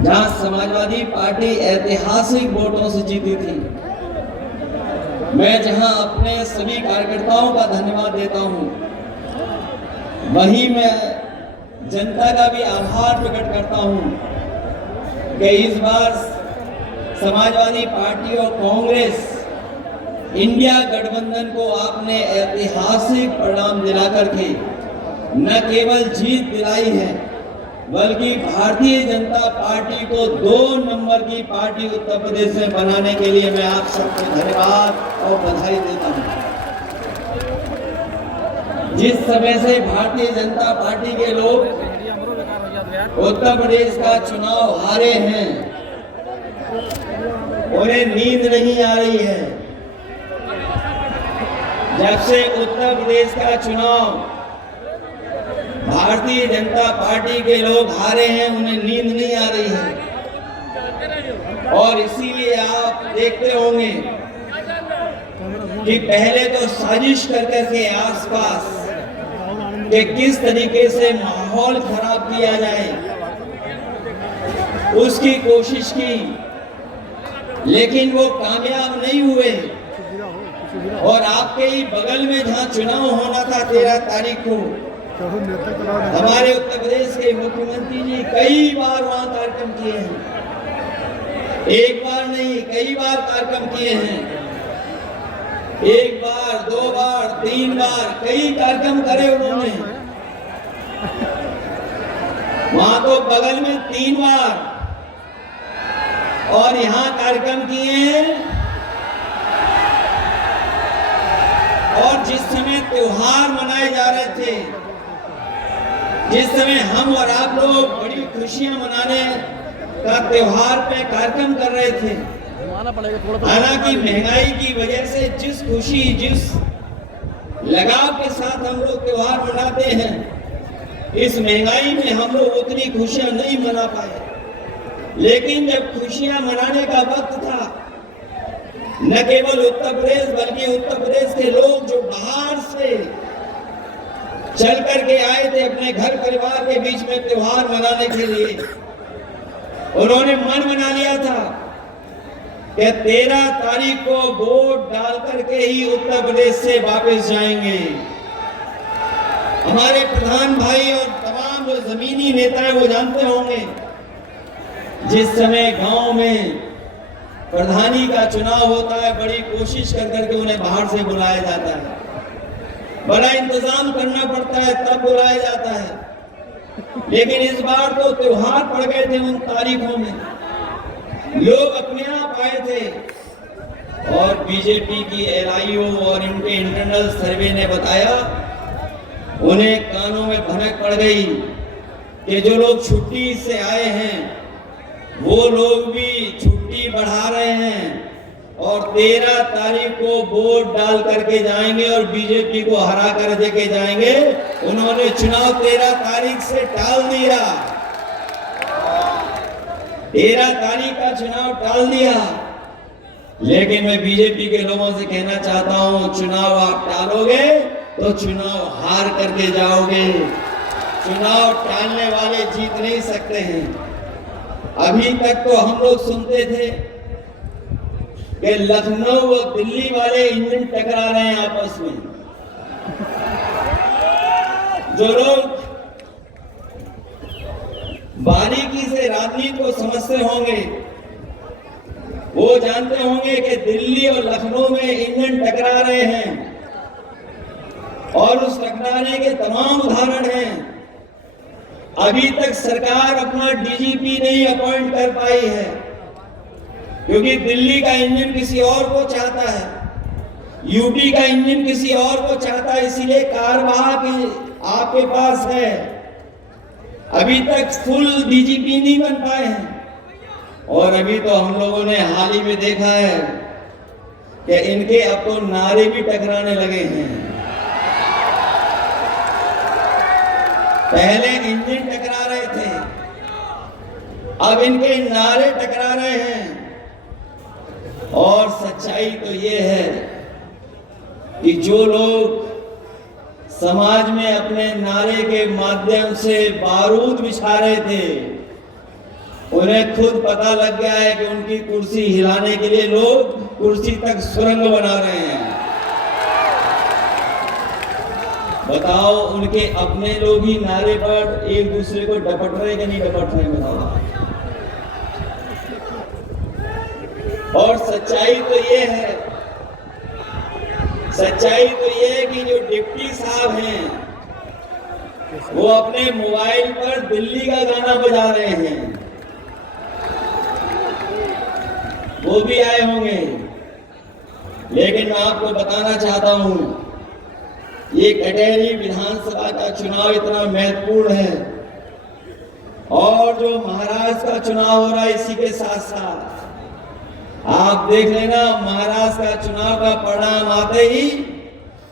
जहां समाजवादी पार्टी ऐतिहासिक वोटों से जीती थी। मैं जहां अपने सभी कार्यकर्ताओं का धन्यवाद देता हूं, वहीं मैं जनता का भी आभार प्रकट करता हूं कि इस बार समाजवादी पार्टी और कांग्रेस इंडिया गठबंधन को आपने ऐतिहासिक परिणाम दिलाकर के न केवल जीत दिलाई है, बल्कि भारतीय जनता पार्टी को 2 नंबर की पार्टी उत्तर प्रदेश में बनाने के लिए मैं आप सबको धन्यवाद और बधाई देता हूं। जिस समय से भारतीय जनता पार्टी के लोग उत्तर प्रदेश का चुनाव हारे हैं, उन्हें नींद नहीं आ रही है। जब से उत्तर प्रदेश का चुनाव भारतीय जनता पार्टी के लोग हारे हैं, उन्हें नींद नहीं आ रही है। और इसीलिए आप देखते होंगे कि पहले तो साजिश करके आसपास कि किस तरीके से माहौल खराब किया जाए, उसकी कोशिश की, लेकिन वो कामयाब नहीं हुए। और आपके ही बगल में जहां चुनाव होना था 13 तारीख को, हमारे उत्तर प्रदेश के मुख्यमंत्री जी कई बार वहां कार्यक्रम किए हैं। एक बार नहीं, कई बार कार्यक्रम किए हैं। 1 बार, 2 बार, 3 बार कई कार्यक्रम करे उन्होंने। वहां तो बगल में 3 बार और यहां कार्यक्रम किए हैं। और जिस समय त्योहार मनाए जा रहे थे, जिस समय हम और आप लोग बड़ी खुशियां मनाने का त्योहार पे कार्यक्रम कर रहे थे, हालांकि महंगाई की वजह से जिस खुशी, जिस लगाव के साथ हम लोग त्योहार मनाते हैं, इस महंगाई में हम लोग उतनी खुशियां नहीं मना पाए। लेकिन जब खुशियां मनाने का वक्त था, न केवल उत्तर प्रदेश बल्कि उत्तर प्रदेश के लोग जो बाहर से चल करके आए थे अपने घर परिवार के बीच में त्योहार मनाने के लिए, उन्होंने मन बना लिया था कि 13 तारीख को वोट डाल करके ही उत्तर प्रदेश से वापस जाएंगे। हमारे प्रधान भाई और तमाम जो जमीनी नेता हैं वो जानते होंगे, जिस समय गांव में प्रधानी का चुनाव होता है, बड़ी कोशिश कर करके उन्हें बाहर से बुलाया जाता है, बड़ा इंतजाम करना पड़ता है, तब बुलाया जाता है। लेकिन इस बार तो त्योहार पड़ गए थे उन तारीखों में, लोग अपने आप आए थे। और बीजेपी की LIO और इनके इंटरनल सर्वे ने बताया, उन्हें कानों में भनक पड़ गई कि जो लोग छुट्टी से आए हैं वो लोग भी छुट्टी बढ़ा रहे हैं और 13 तारीख को वोट डाल करके जाएंगे और बीजेपी को हरा कर देके जाएंगे। उन्होंने चुनाव 13 तारीख से टाल दिया, 13 तारीख का चुनाव टाल दिया। लेकिन मैं बीजेपी के लोगों से कहना चाहता हूं, चुनाव आप टालोगे तो चुनाव हार करके जाओगे। चुनाव टालने वाले जीत नहीं सकते हैं। अभी तक तो हम लोग सुनते थे कि लखनऊ और दिल्ली वाले इंजन टकरा रहे हैं आपस में। जो लोग बारीकी से राजनीति को समझते होंगे वो जानते होंगे कि दिल्ली और लखनऊ में इंजन टकरा रहे हैं और उस टकराने के तमाम उदाहरण हैं। अभी तक सरकार अपना DGP नहीं अपॉइंट कर पाई है, क्योंकि दिल्ली का इंजन किसी और को चाहता है, यूपी का इंजन किसी और को चाहता है, इसीलिए कार्यवाहक आपके पास है। अभी तक फुल DGP नहीं बन पाए हैं। और अभी तो हम लोगों ने हाल ही में देखा है कि इनके अब तो नारे भी टकराने लगे हैं। पहले इंजन टकरा रहे थे, अब इनके नारे टकरा रहे हैं। और सच्चाई तो ये है कि जो लोग समाज में अपने नारे के माध्यम से बारूद बिछा रहे थे, उन्हें खुद पता लग गया है कि उनकी कुर्सी हिलाने के लिए लोग कुर्सी तक सुरंग बना रहे हैं। बताओ, उनके अपने लोग ही नारे पर एक दूसरे को डपट रहे कि नहीं डपट रहे, बताओ। और सच्चाई तो ये है, सच्चाई तो ये है कि जो डिप्टी साहब हैं वो अपने मोबाइल पर दिल्ली का गाना बजा रहे हैं, वो भी आए होंगे। लेकिन मैं आपको बताना चाहता हूं, ये कटेरी विधानसभा का चुनाव इतना महत्वपूर्ण है और जो महाराष्ट्र का चुनाव हो रहा है इसी के साथ साथ आप देख लेना, महाराष्ट्र का चुनाव का परिणाम आते ही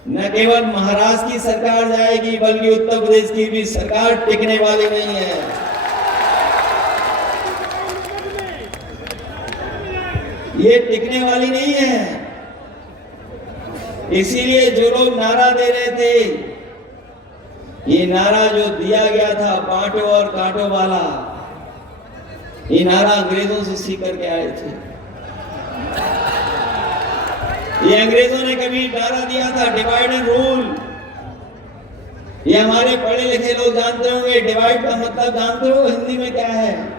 न केवल महाराष्ट्र की सरकार जाएगी बल्कि उत्तर प्रदेश की भी सरकार टिकने वाली नहीं है। ये टिकने वाली नहीं है। इसीलिए जो लोग नारा दे रहे थे, ये नारा जो दिया गया था बांटो और काटो वाला, ये नारा अंग्रेजों से सीख करके आए थे। ये अंग्रेजों ने कभी नारा दिया था डिवाइड एंड रूल। ये हमारे पढ़े लिखे लोग जानते होंगे, डिवाइड का मतलब जानते हो हिंदी में क्या है?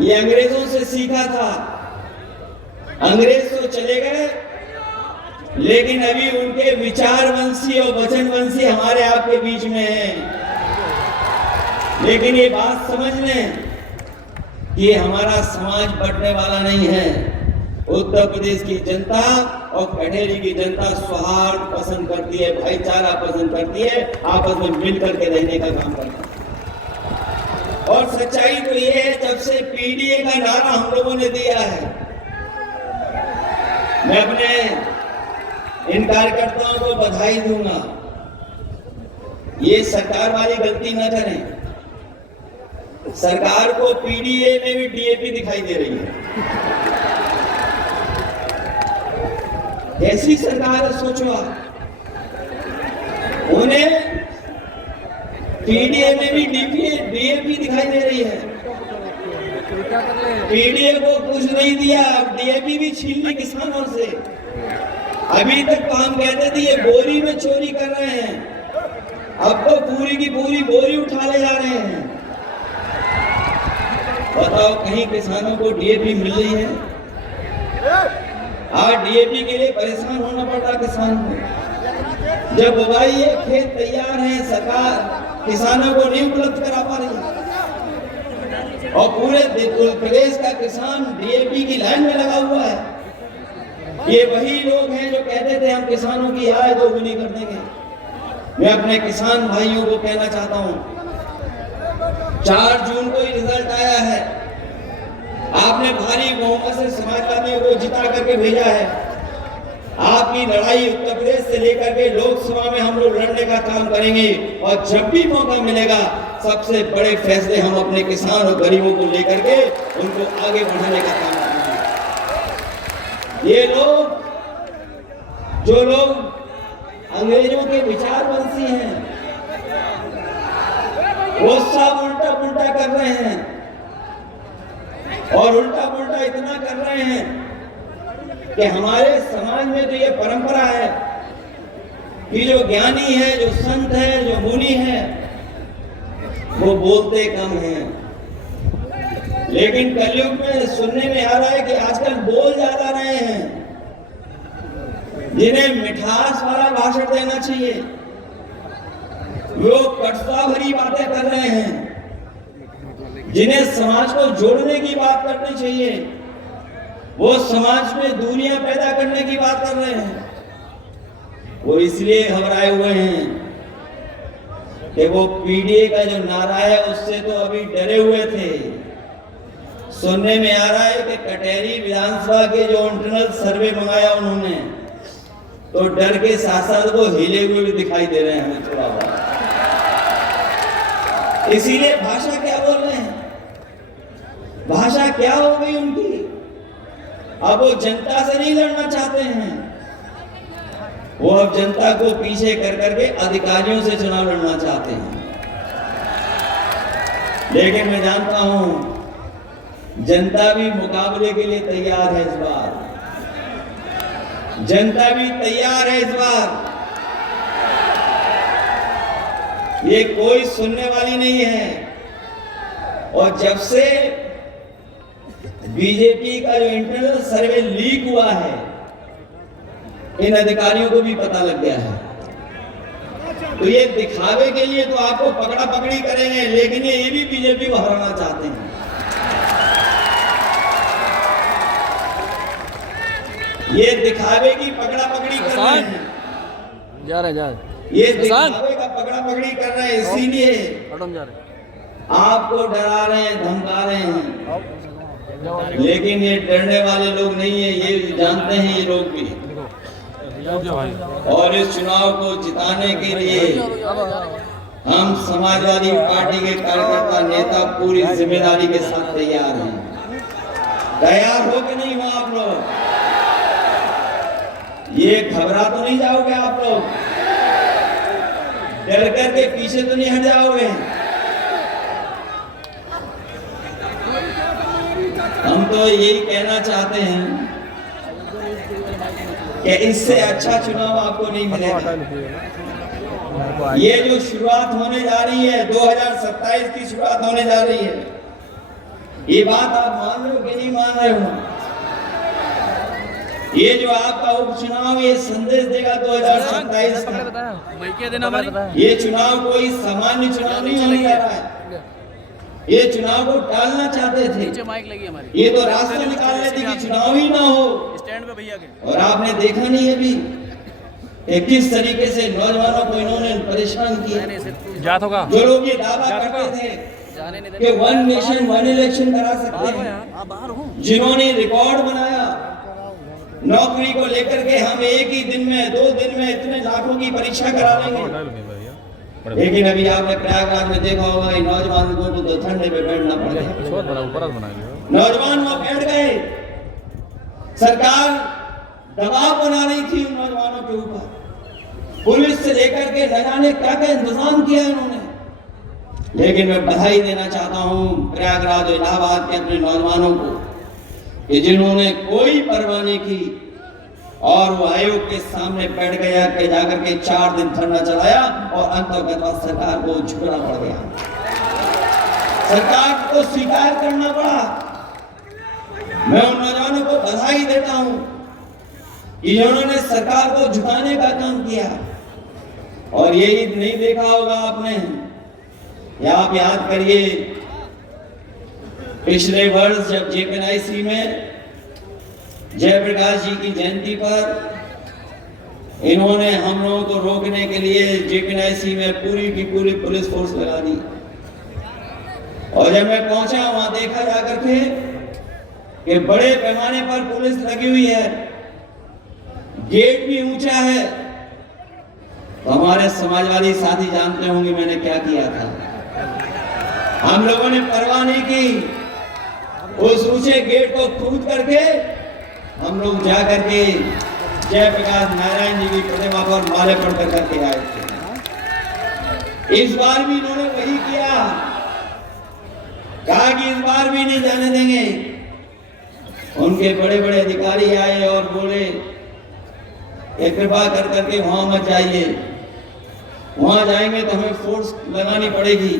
ये अंग्रेजों से सीखा था। अंग्रेज तो चले गए, लेकिन अभी उनके विचारवंशी और वचनवंशी हमारे आपके बीच में हैं। लेकिन ये बात समझ लें कि हमारा समाज बंटने वाला नहीं है। उत्तर प्रदेश की जनता और कटेरी की जनता सौहार्द पसंद करती है, भाईचारा पसंद करती है, आपस में मिलकर के रहने का काम करती है। और सच्चाई तो ये है, जब से पीडीए का नारा हम लोगों ने दिया है, मैं अपने इन कार्यकर्ताओं को बधाई दूंगा। ये सरकार वाली गलती न करें। सरकार को पीडीए में भी डीएपी दिखाई दे रही है। कैसी सरकार है सोचो आप। उन्हें पीडीए में भी डीएपी दिखाई दे रही है। पीडीए को कुछ नहीं दिया, अब डीएपी भी छीन ली किसानों से। अभी तक तो हम कहते थे ये बोरी में चोरी कर रहे हैं, अब तो पूरी की पूरी बोरी उठा ले जा रहे हैं। बताओ, कहीं किसानों को डीएपी मिल रही है? आज डीएपी के लिए परेशान होना पड़ रहा किसान को। जब बुवाई है, खेत तैयार है, सरकार किसानों को नहीं उपलब्ध करा पा रही है। और पूरे प्रदेश का किसान डीएपी की लाइन में लगा हुआ है। ये वही लोग हैं जो कहते थे हम किसानों की आय दोगुनी कर देंगे। मैं अपने किसान भाइयों को कहना चाहता हूं, 4 जून को ही रिजल्ट आया है। आपने भारी बहुमत से समाजवादियों को जिता करके भेजा है। आपकी लड़ाई उत्तर प्रदेश से लेकर के लोकसभा में हम लोग लड़ने का काम करेंगे और जब भी मौका मिलेगा सबसे बड़े फैसले हम अपने किसान और गरीबों को लेकर के उनको आगे बढ़ाने का काम करेंगे। ये लोग, जो लोग अंग्रेजों के विचारवंशी हैं, वो सब उल्टा पुल्टा कर रहे हैं। और उल्टा पुल्टा इतना कर रहे हैं कि हमारे समाज में तो ये परंपरा है कि जो ज्ञानी है, जो संत है, जो मुनि है, वो बोलते कम हैं। लेकिन कलयुग में सुनने में आ रहा है कि आजकल बोल ज्यादा रहे हैं। जिन्हें मिठास वाला भाषण देना चाहिए वो कटुता भरी बातें कर रहे हैं। जिन्हें समाज को जोड़ने की बात करनी चाहिए वो समाज में दूरियां पैदा करने की बात कर रहे हैं। वो इसलिए घबराए हुए हैं कि वो पीडीए का जो नारा है उससे तो अभी डरे हुए थे। सुनने में आ रहा है कि कटेरी विधानसभा के जो इंटरनल सर्वे मंगाया उन्होंने, तो डर के साथ साथ वो हिले हुए भी दिखाई दे रहे हैं हमें थोड़ा बहुत। इसीलिए भाषा क्या बोल रहे हैं, भाषा क्या हो गई उनकी। अब वो जनता से नहीं लड़ना चाहते हैं, वो अब जनता को पीछे कर करके अधिकारियों से चुनाव लड़ना चाहते हैं। लेकिन मैं जानता हूं जनता भी मुकाबले के लिए तैयार है इस बार। जनता भी तैयार है इस बार। ये कोई सुनने वाली नहीं है। और जब से बीजेपी का जो इंटरनल सर्वे लीक हुआ है, इन अधिकारियों को भी पता लग गया है। तो ये दिखावे के लिए तो आपको पकड़ा पकड़ी करेंगे, लेकिन ये भी बीजेपी को हराना चाहते हैं। ये दिखावे की पकड़ा पकड़ी कर रहे हैं। जा रहे ये दिखावे का पकड़ा पकड़ी कर रहे हैं, इसीलिए आपको डरा रहे हैं, धमका रहे हैं। लेकिन ये डरने वाले लोग नहीं है, ये जानते हैं ये लोग भी। और इस चुनाव को जिताने के लिए हम समाजवादी पार्टी के कार्यकर्ता नेता पूरी जिम्मेदारी के साथ तैयार हैं। तैयार हो कि नहीं हो आप लोग? ये घबरा तो नहीं जाओगे आप लोग? डर करके पीछे तो नहीं हट जाओगे? हम तो यही कहना चाहते हैं कि इससे अच्छा चुनाव आपको नहीं मिलेगा। ये जो शुरुआत होने जा रही है, 2027 की शुरुआत होने जा रही है, ये बात आप मान रहे हो कि नहीं मान रहे हो? ये जो आपका उपचुनाव ये संदेश देगा 2027 का। ये चुनाव कोई सामान्य चुनाव नहीं होने जा रहा है। ये चुनाव को टालना चाहते थे, ये तो रास्ता निकाल रहे थे कि चुनाव ही ना हो। स्टैंड पे भैया के। और आपने देखा नहीं है अभी किस तरीके से नौजवानों को इन्होंने परेशान किया। जो लोग ये दावा करते थे कि 1 नेशन 1 इलेक्शन करा सकते हैं, जिन्होंने रिकॉर्ड बनाया नौकरी को लेकर के, हम एक ही दिन में 2 दिन में इतने लाखों की परीक्षा करा लेंगे। लेकिन अभी आपने प्रयागराज में देखा होगा नौजवान को तो ठंडे में बैठना पड़ गया। नौजवान वहां बैठ गए, सरकार दबाव बना रही थी उन नौजवानों के ऊपर, पुलिस से लेकर के न जाने क्या क्या इंतजाम किया इन्होंने। लेकिन मैं बधाई देना चाहता हूं प्रयागराज और इलाहाबाद के अपने नौजवानों को कि जिन्होंने कोई परवाह नहीं की और वो आयोग के सामने बैठ गया कि जाकर के 4 दिन धरना चलाया और अंततः सरकार को झुकना पड़ गया। सरकार को स्वीकार करना पड़ा। मैं उन नौजवानों को बधाई देता हूं कि उन्होंने सरकार को झुकाने का काम किया। और यही नहीं देखा होगा आपने, या आप याद करिए पिछले वर्ष जब जेपीएनआईसी में जयप्रकाश जी की जयंती पर इन्होंने हम लोगों को रोकने के लिए जेपीएनआईसी में पूरी की पूरी पुलिस फोर्स लगा दी। और जब मैं पहुंचा वहां देखा जाकर के कि बड़े पैमाने पर पुलिस लगी हुई है, गेट भी ऊंचा है। तो हमारे समाजवादी साथी जानते होंगे मैंने क्या किया था। हम लोगों ने परवाह नहीं की, उस ऊंचे गेट को कूद करके हम लोग जाकर के जयप्रकाश नारायण जी की प्रतिमा पर माल्यार्पण करके आए थे। इस बार भी इन्होंने वही किया, कहा कि इस बार भी नहीं जाने देंगे। उनके बड़े बड़े अधिकारी आए और बोले कृपा कर करके वहां मत जाइए, वहां जाएंगे तो हमें फोर्स लगानी पड़ेगी।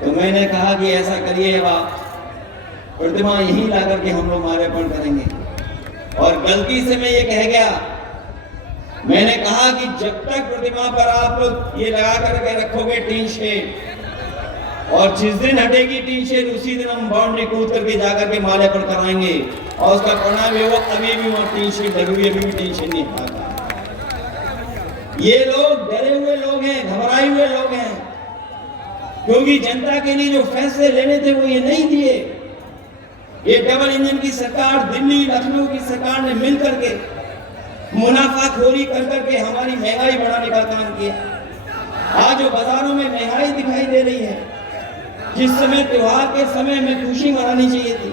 तो मैंने कहा कि ऐसा करिए, आप प्रतिमा यहीं ला करके हम लोग माल्यार्पण करेंगे। और गलती से मैं ये कह गया, मैंने कहा कि जब तक प्रतिमा पर आप लोग ये लगा करके रखोगे टीन शेड, और जिस दिन हटेगी टीन शेड उसी दिन हम बाउंड्री कूद करके जाकर के माल्यार्पण कराएंगे। और उसका परिणाम ये वो अभी भी वहां टीन शेड लगी हुई, अभी भी टीन शेड नहीं हटा। ये लोग डरे हुए लोग हैं, घबराए हुए लोग हैं, क्योंकि जनता के लिए जो फैसले लेने थे वो ये नहीं दिए। ये डबल इंजन की सरकार, दिल्ली लखनऊ की सरकार ने मिलकर के मुनाफाखोरी कर करके हमारी महंगाई बढ़ाने का काम किया। आज जो बाजारों में महंगाई दिखाई दे रही है, जिस समय त्योहार के समय में खुशी मनानी चाहिए थी,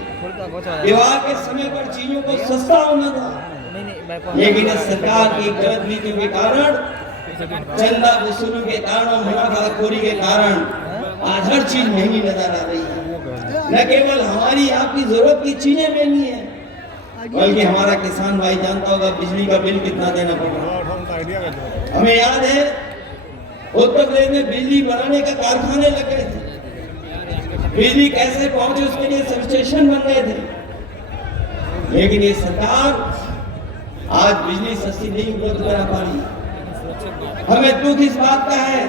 त्योहार के समय पर चीजों को सस्ता होना था, लेकिन सरकार की गलत नीतियों के कारण, चंदा वसूली के कारण, मुनाफाखोरी के कारण आज हर चीज महंगी नजर आ रही है। न केवल हमारी आपकी जरूरत की चीजें महंगी है, बल्कि हमारा किसान भाई जानता होगा बिजली का बिल कितना देना पड़ रहा है। हमें याद है उत्तर प्रदेश में बिजली बनाने का कारखाने लग गए थे, बिजली कैसे पहुंचे उसके लिए सब स्टेशन बन गए थे, लेकिन ये सरकार आज बिजली सस्ती नहीं उपलब्ध करा पा रही। हमें दुख इस बात का है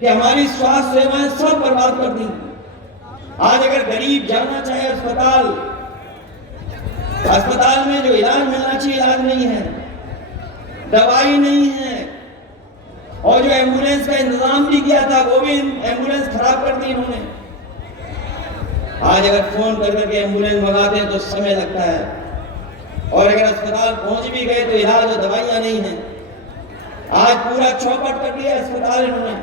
कि हमारी स्वास्थ्य सेवाएं सब बर्बाद कर दी। आज अगर गरीब जाना चाहे अस्पताल में जो इलाज मिलना चाहिए इलाज नहीं है, दवाई नहीं है, और जो एम्बुलेंस का इंतजाम भी किया था वो भी एम्बुलेंस खराब कर दी इन्होंने। आज अगर फोन कर करके एम्बुलेंस मंगाते हैं तो समय लगता है, और अगर अस्पताल पहुंच भी गए तो इलाज और दवाइयां नहीं है। आज पूरा चौपट कर दिया अस्पताल इन्होंने।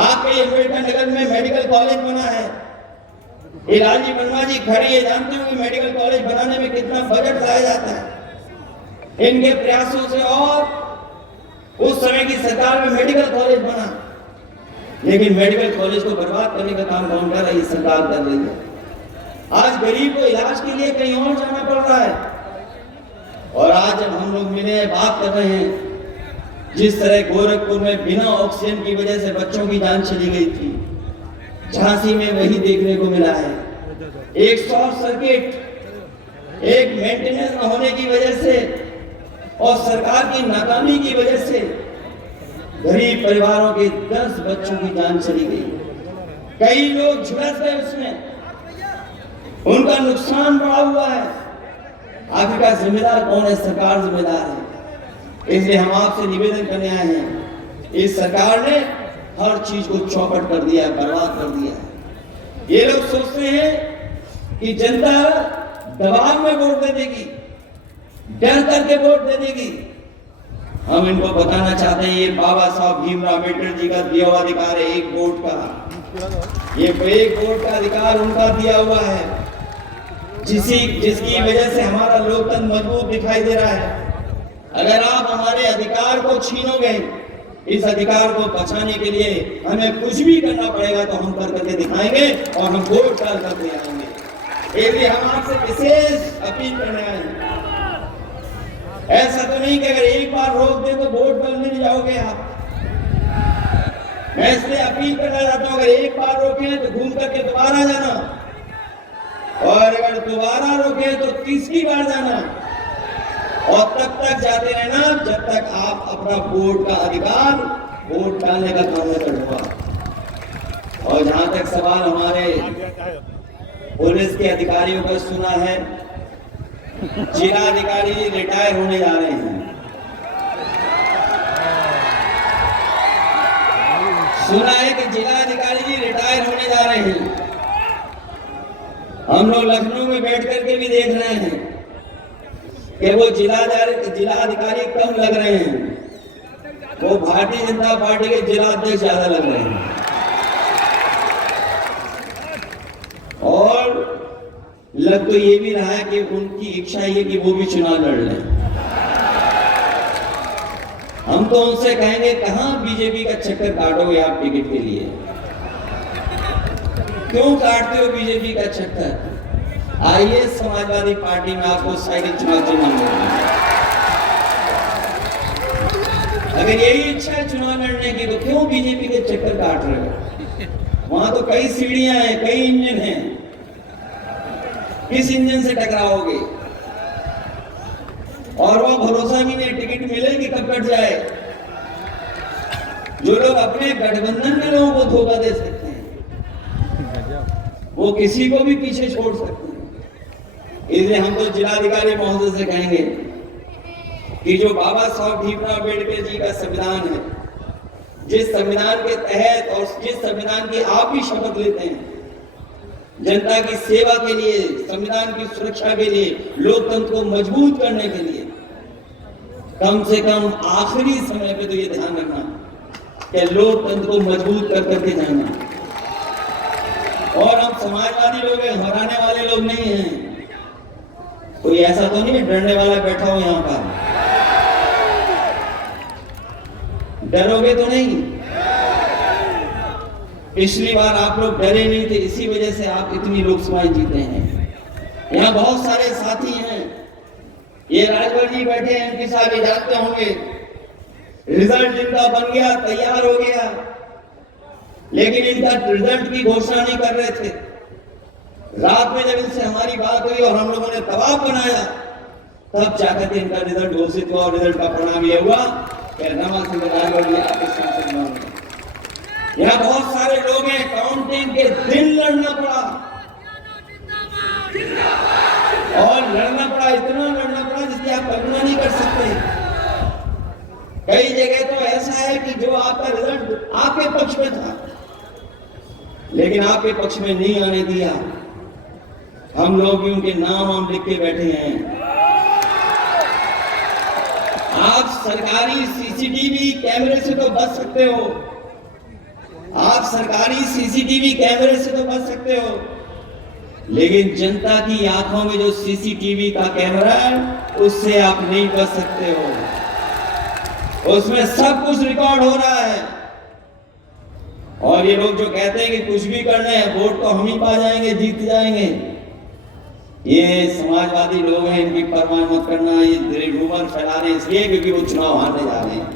आपके अम्बेडकर नगर में मेडिकल कॉलेज बना है, इलाजी बनवा जी खड़ी है, जानते हो कि मेडिकल कॉलेज बनाने में कितना बजट लगाया जाता है। इनके प्रयासों से और उस समय की सरकार में मेडिकल कॉलेज बना, लेकिन मेडिकल कॉलेज को बर्बाद करने का काम कौन कर रही है? सरकार कर रही है। आज गरीब को इलाज के लिए कहीं और जाना पड़ रहा है। और आज जब हम लोग मिले बात कर रहे हैं, जिस तरह गोरखपुर में बिना ऑक्सीजन की वजह से बच्चों की जान चली गई थी, झांसी में वही देखने को मिला है। एक शॉर्ट सर्किट, एक मेंटेनेंस न होने की वजह से और सरकार की नाकामी की वजह से गरीब परिवारों के 10 बच्चों की जान चली गई। कई लोग झुलस गए उसमें, उनका नुकसान बढ़ा हुआ है। आखिर का जिम्मेदार कौन है? सरकार जिम्मेदार है। इसलिए हम आपसे निवेदन करने आए हैं, इस सरकार ने हर चीज को चौपट कर दिया है, बर्बाद कर दिया है। ये लोग सोचते हैं कि जनता दबाव में वोट दे देगी, डर करके वोट दे देगी। हम इनको बताना चाहते हैं, ये बाबा साहब भीमराव अम्बेडकर जी का दिया हुआ अधिकार है, एक वोट का। ये एक वोट का अधिकार उनका दिया हुआ है, जिसकी वजह से हमारा लोकतंत्र मजबूत दिखाई दे रहा है। अगर आप हमारे अधिकार को छीनोगे, इस अधिकार को बचाने के लिए हमें कुछ भी करना पड़ेगा तो हम कर करके दिखाएंगे और हम वोट डाल करके आएंगे। इसलिए हम आपसे विशेष अपील करने आए हैं। ऐसा तो नहीं कि अगर एक बार रोक दे तो वोट डालने नहीं जाओगे आप। मैं इसलिए अपील करना चाहता हूं, अगर एक बार रोके तो घूम करके दोबारा जाना, और अगर दोबारा रोके तो तीसरी बार जाना, और तब तक जाते रहना जब तक आप अपना वोट का अधिकार, वोट डालने का काम न कर पाओ। और जहां तक सवाल हमारे पुलिस के अधिकारियों का सुना है, जिला अधिकारी रिटायर होने जा रहे हैं। सुना है कि जिला अधिकारी जी रिटायर होने जा रहे हैं। हम लोग लखनऊ में बैठ करके भी देख रहे हैं कि वो जिला अधिकारी कम लग रहे हैं, वो भारतीय जनता पार्टी के जिला अध्यक्ष ज्यादा लग रहे हैं। और लग तो ये भी रहा है कि उनकी इच्छा ये कि वो भी चुनाव लड़ लें। हम तो उनसे कहेंगे, कहां बीजेपी का चक्कर काटोगे आप टिकट के लिए? क्यों काटते हो बीजेपी का चक्कर? आइए समाजवादी पार्टी में आपको साइकिल चुनाव चिन्ह मिलेगा। अगर यही इच्छा है चुनाव लड़ने की तो क्यों बीजेपी के चक्कर काट रहे हो? वहां तो कई सीढ़ियां हैं, कई इंजन हैं, किस इंजन से टकराओगे? और वह भरोसा भी नहीं टिकट मिले कि कब कट जाए। जो लोग अपने गठबंधन के लोगों को धोखा दे सकते हैं, वो किसी को भी पीछे छोड़ सकते हैं। इसलिए हम तो जिलाधिकारी महोदय से कहेंगे कि जो बाबा साहब भीमराव अम्बेडकर जी का संविधान है, जिस संविधान के तहत और जिस संविधान की आप भी शपथ लेते हैं, जनता की सेवा के लिए, संविधान की सुरक्षा के लिए, लोकतंत्र को मजबूत करने के लिए, कम से कम आखिरी समय पे तो ये ध्यान रखना कि लोकतंत्र को मजबूत कर करके जाना। और हम समाजवादी लोग हैं, हराने वाले लोग नहीं हैं। कोई ऐसा तो नहीं डरने वाला बैठा हो यहां पर? डरोगे तो नहीं? पिछली बार आप लोग डरे नहीं थे, इसी वजह से आप इतनी लोकसभाएं जीते हैं। यहाँ बहुत सारे साथी हैं, ये राजभर जी बैठे हैं, इनकी साहब ये जानते होंगे, रिजल्ट जिनका बन गया, तैयार हो गया, लेकिन इनका रिजल्ट की घोषणा नहीं कर रहे थे। रात में जब इनसे हमारी बात हुई और हम लोगों ने दबाव बनाया, तब जाकर के इनका रिजल्ट घोषित हुआ और रिजल्ट का परिणाम यह हुआ कि रमा सिंह राजभर जी आपके सांसद बने। यहाँ बहुत सारे लोग हैं, काउंटिंग के दिन लड़ना पड़ा और लड़ना पड़ा, इतना लड़ना पड़ा जिसकी आप कल्पना नहीं कर सकते। कई जगह तो ऐसा है कि जो आपका रिजल्ट आपके पक्ष में था, लेकिन आपके पक्ष में नहीं आने दिया। हम लोग उनके नाम हम लिख के बैठे हैं। आप सरकारी सीसीटीवी कैमरे से तो बच सकते हो, आप सरकारी सीसीटीवी कैमरे से तो बच सकते हो, लेकिन जनता की आंखों में जो सीसीटीवी का कैमरा है, उससे आप नहीं बच सकते हो। उसमें सब कुछ रिकॉर्ड हो रहा है। और ये लोग जो कहते हैं कि कुछ भी करना है, वोट तो हम ही पा जाएंगे, जीत जाएंगे, ये समाजवादी लोग हैं, इनकी परवाह मत करना। ये रूमर फैला रहे हैं इसलिए क्योंकि वो चुनाव हारने जा रहे हैं।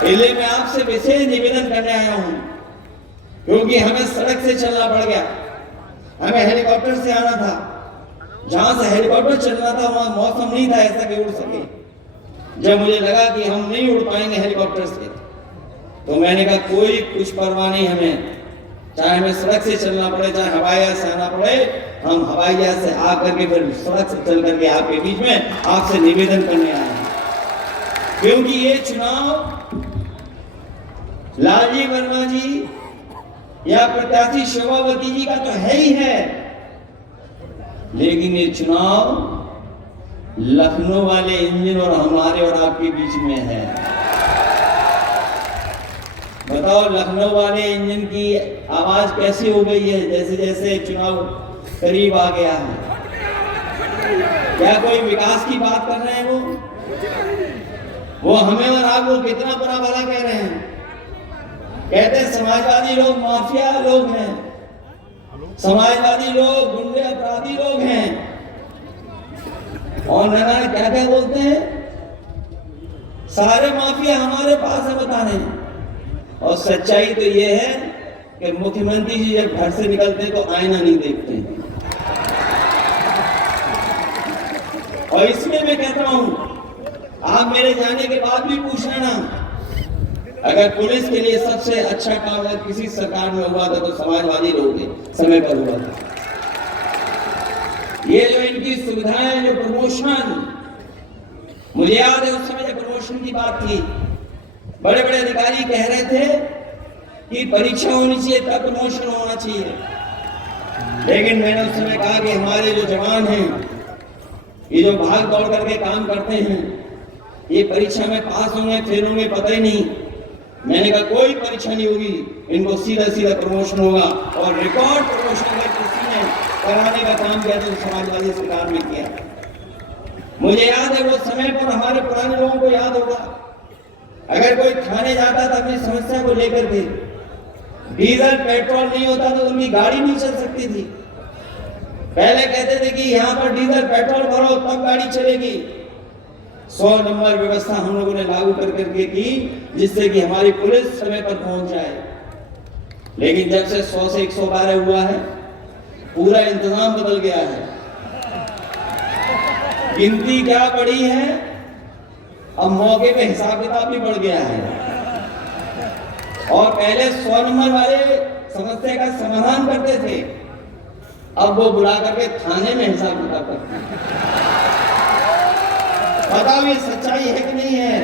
इसलिए मैं आपसे विशेष निवेदन करने आया हूं, क्योंकि हमें सड़क से चलना पड़ गया, हमें हेलीकॉप्टर से आना था। जहां से हेलीकॉप्टर चलना था वहां मौसम नहीं था ऐसा कि उड़ सके। जब मुझे लगा कि हम नहीं उड़ पाएंगे हेलीकॉप्टर से, तो मैंने कहा कोई कुछ परवाह नहीं, हमें चाहे हमें सड़क से चलना पड़े, चाहे हवाई जहाज से आना पड़े, हम हवाई जहाज से आकर के फिर सड़क से चल करके आपके बीच में आपसे निवेदन करने आए हैं। क्योंकि ये चुनाव लालजी वर्मा जी या प्रत्याशी शोभावती जी का तो है ही है, लेकिन ये चुनाव लखनऊ वाले इंजन और हमारे और आपके बीच में है। बताओ लखनऊ वाले इंजन की आवाज कैसी हो गई है जैसे जैसे चुनाव करीब आ गया है। क्या कोई विकास की बात कर रहे हैं? वो हमें और आपको कितना बुरा भला कह रहे हैं। कहते हैं समाजवादी लोग माफिया लोग हैं, समाजवादी लोग गुंडे अपराधी लोग हैं, और नाना क्या क्या बोलते हैं, सारे माफिया हमारे पास है बता रहे हैं। और सच्चाई तो ये है कि मुख्यमंत्री जी जब घर से निकलते हैं तो आईना नहीं देखते। और इसलिए मैं कहता हूं, आप मेरे जाने के बाद भी पूछ लेना, अगर पुलिस के लिए सबसे अच्छा काम अगर किसी सरकार में हुआ था तो समाजवादी लोग के समय पर हुआ था। ये जो इनकी सुविधाएं, जो प्रमोशन, मुझे याद है उस समय जब प्रमोशन की बात थी, बड़े बड़े अधिकारी कह रहे थे कि परीक्षा होनी चाहिए तब प्रमोशन होना चाहिए। लेकिन मैंने उस समय कहा कि हमारे जो जवान हैं, ये जो भाग दौड़ करके काम करते हैं, ये परीक्षा में पास होंगे फेल होंगे पता ही नहीं। मैंने कहा कोई परीक्षा नहीं होगी, इनको सीधा सीधा प्रमोशन होगा। और रिकॉर्ड प्रमोशन अगर किसी ने कराने का काम किया तो समाजवादी सरकार में किया। मुझे याद है वो समय पर हमारे पुराने लोगों को याद होगा, अगर कोई थाने जाता था अपनी समस्या को लेकर के, डीजल पेट्रोल नहीं होता तो उनकी गाड़ी नहीं चल सकती थी। पहले कहते थे कि यहाँ पर डीजल पेट्रोल भरो तब गाड़ी चलेगी। 100 नंबर व्यवस्था हम लोगों ने लागू कर करके की, जिससे कि हमारी पुलिस समय पर पहुंच जाए। लेकिन जब से 100 से 112 हुआ है, पूरा इंतजाम बदल गया है। गिनती क्या बढ़ी है, अब मौके पे हिसाब किताब भी बढ़ गया है। और पहले 100 नंबर वाले समस्या का समाधान करते थे, अब वो बुला करके थाने में हिसाब किताब करते हैं। बताओ ये सच्चाई है कि नहीं है?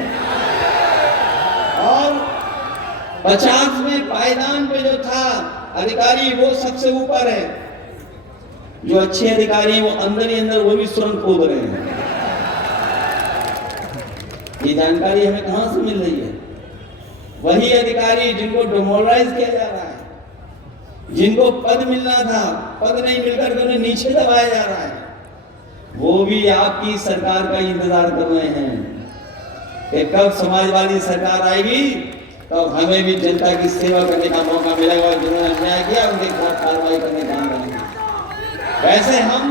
और 50 में पायदान पे जो था अधिकारी वो सबसे ऊपर है। जो अच्छे अधिकारी हैं वो अंदर ही अंदर वो भी सुरंग खोद रहे हैं। ये जानकारी हमें कहां से मिल रही है? वही अधिकारी जिनको डिमोरलाइज किया जा रहा है, जिनको पद मिलना था, पद नहीं मिलकर उन्हें नीचे दबाया जा रहा है, वो भी आपकी सरकार का इंतजार कर रहे हैं कि कब समाजवादी सरकार आएगी तो हमें भी जनता की सेवा करने का मौका मिलेगा और जिन्होंने अन्याय किया उनके खिलाफ कार्रवाई करने का काम करेंगे। वैसे हम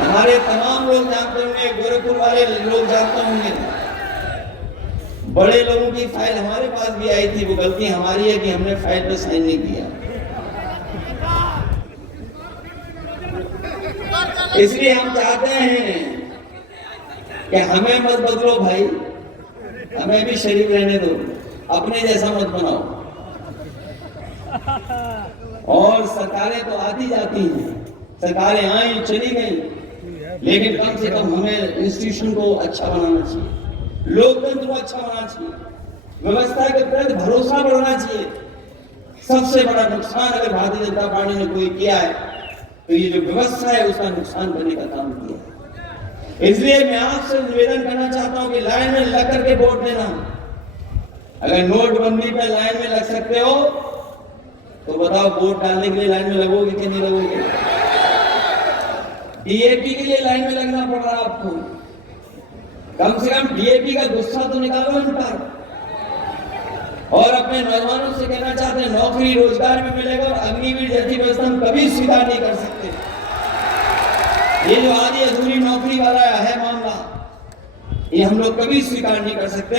हमारे तमाम लोग जानते होंगे, गोरखपुर वाले लोग जानते होंगे, बड़े लोगों की फाइल हमारे पास भी आई थी। वो गलती हमारी है कि हमने फाइल पे साइन नहीं किया। इसलिए हम चाहते हैं कि हमें मत बदलो भाई, हमें भी शरीफ रहने दो, अपने जैसा मत बनाओ। और सरकारें तो आती जाती हैं, सरकारें आई चली गई, लेकिन कम से कम हमें इंस्टीट्यूशन को अच्छा बनाना चाहिए, लोकतंत्र को अच्छा बनाना चाहिए, व्यवस्था के प्रति भरोसा बढ़ना चाहिए। सबसे बड़ा नुकसान अगर भारतीय जनता पार्टी ने कोई किया है तो ये जो व्यवस्था है उसका नुकसान करने का काम किया है। इसलिए मैं आपसे निवेदन करना चाहता हूं कि लाइन में लग करके वोट देना। अगर नोटबंदी पे लाइन में लग सकते हो तो बताओ वोट डालने के लिए लाइन में लगोगे कि नहीं लगोगे? डीएपी के लिए लाइन में लगना पड़ रहा है आपको। कम से कम डीएपी का गुस्सा तो निकालो इन पर। और अपने नौजवानों से कहना चाहते हैं नौकरी रोजगार भी मिलेगा और अग्निवीर जैसी व्यवस्था हम कभी स्वीकार नहीं कर सकते। ये जो आधी अधूरी नौकरी वाला है मामला, ये हम लोग कभी स्वीकार नहीं कर सकते।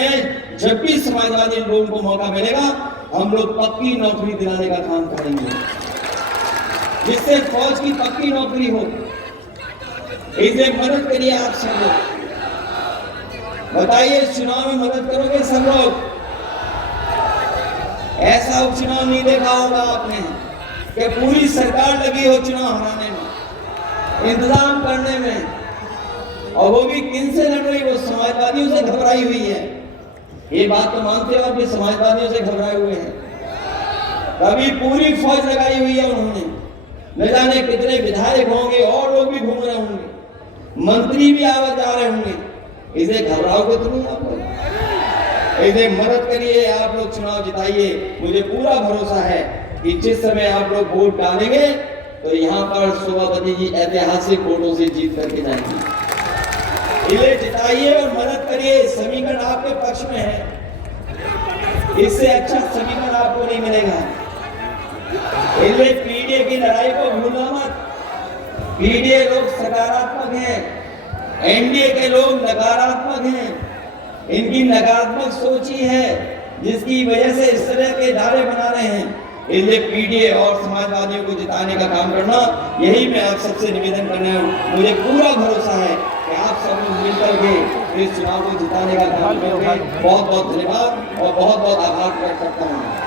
जब भी समाजवादी लोगों को मौका मिलेगा हम लोग पक्की नौकरी दिलाने का काम करेंगे, जिससे फौज की पक्की नौकरी हो। इसलिए मदद करिए आप सब लोग, बताइए इस चुनाव में मदद करोगे सब लोग? ऐसा उपचुनाव नहीं देखा होगा आपने कि पूरी सरकार लगी हो चुनाव हराने में, इंतजाम करने में, और वो भी किन से लड़ रही? वो समाजवादियों से घबराई हुई है। ये बात तो मानते हो आप कि समाजवादियों से घबराए हुए हैं? कभी पूरी फौज लगाई हुई है उन्होंने, न जाने कितने विधायक होंगे और लोग भी घूम रहे होंगे, मंत्री भी आवाज आ रहे होंगे। इसे घबराओगे तो नहीं आप लोग? इसे मदद करिए, आप लोग चुनाव जिताइए। मुझे पूरा भरोसा है कि जिस समय आप लोग वोट डालेंगे तो यहाँ पर शोभावती जी ऐतिहासिक वोटों से जीत करके जाएंगे। इसे जिताइए और मदद करिए। समीकरण आपके पक्ष में है, इससे अच्छा समीकरण आपको नहीं मिलेगा। इसलिए पीडीए की लड़ाई को भूलना मत। पीडीए लोग सकारात्मक हैं, एनडीए के लोग नकारात्मक हैं। इनकी नकारात्मक सोच ही है जिसकी वजह से इस तरह के नारे बना रहे हैं। इसलिए पीडीए और समाजवादियों को जिताने का काम करना, यही मैं आप सबसे निवेदन करना हूँ। मुझे पूरा भरोसा है कि आप सब लोग मिलकर के इस चुनाव को जिताने का काम करेंगे। बहुत बहुत धन्यवाद और बहुत बहुत आभार व्यक्त करता हूँ।